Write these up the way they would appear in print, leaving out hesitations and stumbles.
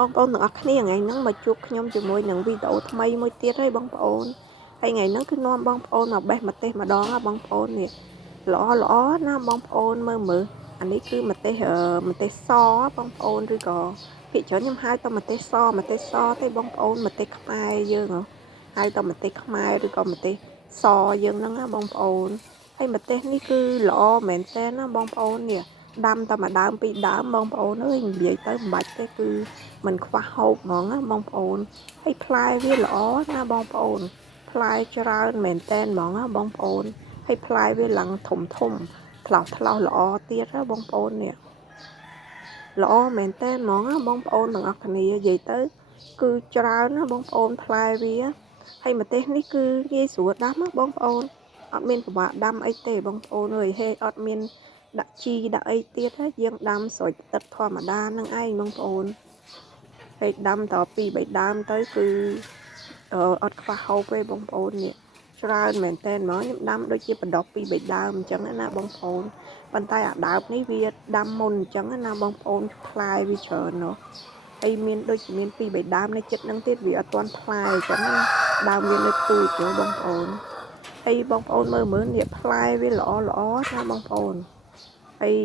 បងប្អូនទាំងអស់គ្នាថ្ងៃហ្នឹងមកជួបខ្ញុំជាមួយនឹងវីដេអូថ្មីមួយទៀតហើយបងប្អូនហើយថ្ងៃហ្នឹងគឺនាំបងប្អូនមកបេះម្ទេសម្ដងណាបងប្អូននេះល្អណាបងប្អូនមើលអានេះគឺម្ទេសសបងប្អូនឬក៏ភាគច្រើនខ្ញុំហៅតែម្ទេសទេបងប្អូនម្ទេសខ្មែរយើងហៅតែម្ទេសខ្មែរឬក៏ម្ទេសសយើងហ្នឹងណាបងប្អូនហើយម្ទេសនេះគឺល្អមែនតើណាបងប្អូននេះដាំតែមួយដើមពីរដើមបងប្អូនអើយនិយាយទៅមិនបាច់ទេគឺមិនខ្វះហូបហ្មងណាបងប្អូនហើយផ្លែវាល្អណាបងប្អូនផ្លែច្រើនមែនតែនហ្មងណាបងប្អូនហើយផ្លែវាឡើងធំថ្លោសល្អទៀតណាបងប្អូននេះល្អមែនតែនហ្មងណាបងប្អូនទាំងអស់គ្នានិយាយទៅគឺច្រើនណាបងប្អូនផ្លែវាហើយម្ទេសនេះគឺងាយស្រួលដាំណាបងប្អូនអត់មានពិបាកដាំអីទេបងប្អូនអើយហេអត់មានដាក់ជីដាក់អីទៀតណាយើងដាំស្រោចទឹកធម្មតានឹងឯងបងប្អូនហើយដាំត2 3ដើមទៅគឺអត់ខ្វះហូបទេបងប្អូននេះច្រើនមែនតើហ្មងខ្ញុំដាំដូចជាបណ្ដុះ2 3ដើមអញ្ចឹងណាបងប្អូនប៉ុន្តែអាដើមនេះវាដាំមុនអញ្ចឹងណាបងប្អូនផ្លែវាច្រើនណោះហើយមានដូចជាមាន2 3ដើមនៅចិត្តនឹងទៀតវាអត់ទាន់ផ្លែអញ្ចឹងណាដើមវានៅទូចទេបងប្អូនហើយបងប្អូនមើលនេះផ្លែវាល្អណាបងប្អូនហើយ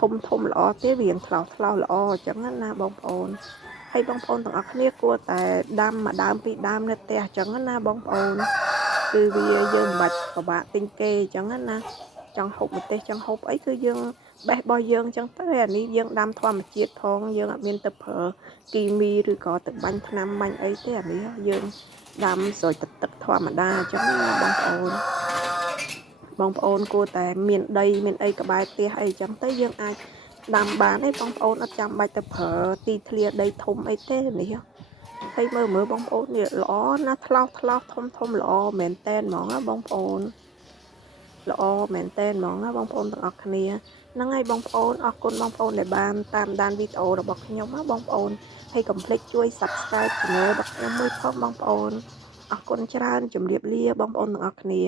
ធំល្អទេវាថ្លោសល្អអញ្ចឹងណាបងប្អូនហើយបងប្អូនទាំងអស់គ្នាគួរតែដាំមួយដើមពីរដើមនៅផ្ទះអញ្ចឹងណាបងប្អូនគឺវាយើងមិនបាច់ពិបាកទិញគេអញ្ចឹងណាចង់ហូបម្ទេសចង់ហូបអីគឺយើងបេះរបស់យើងអញ្ចឹងទៅអានេះយើងដាំធម្មជាតិផងយើងអត់មានទៅប្រើគីមីឬក៏ទៅបាញ់ថ្នាំបាញ់អីទេអានេះយើងដាំស្រោចទឹកធម្មតាអញ្ចឹងណាបងប្អូនគួរតែមានដីមានអីក្បែរផ្ទះអីអញ្ចឹងទៅយើងអាចដាំបានទេបងប្អូនអត់ចាំបាច់ទៅប្រើទីធ្លាដីធំអីទេនេះហើយមើលបងប្អូននេះល្អណាស់ថ្លោសធំល្អមែនតែនហ្មងណាបងប្អូនល្អមែនតែនហ្មងណាបងប្អូនទាំងអស់គ្នាហ្នឹងហើយបងប្អូនអរគុណបងប្អូនដែលបានតាមដានវីដេអូរបស់ខ្ញុំណាបងប្អូនហើយកុំភ្លេចជួយ Subscribe Channel របស់ខ្ញុំមួយផងបងប្អូនអរគុណច្រើនជម្រាបលាបងប្អូនទាំងអស់គ្នា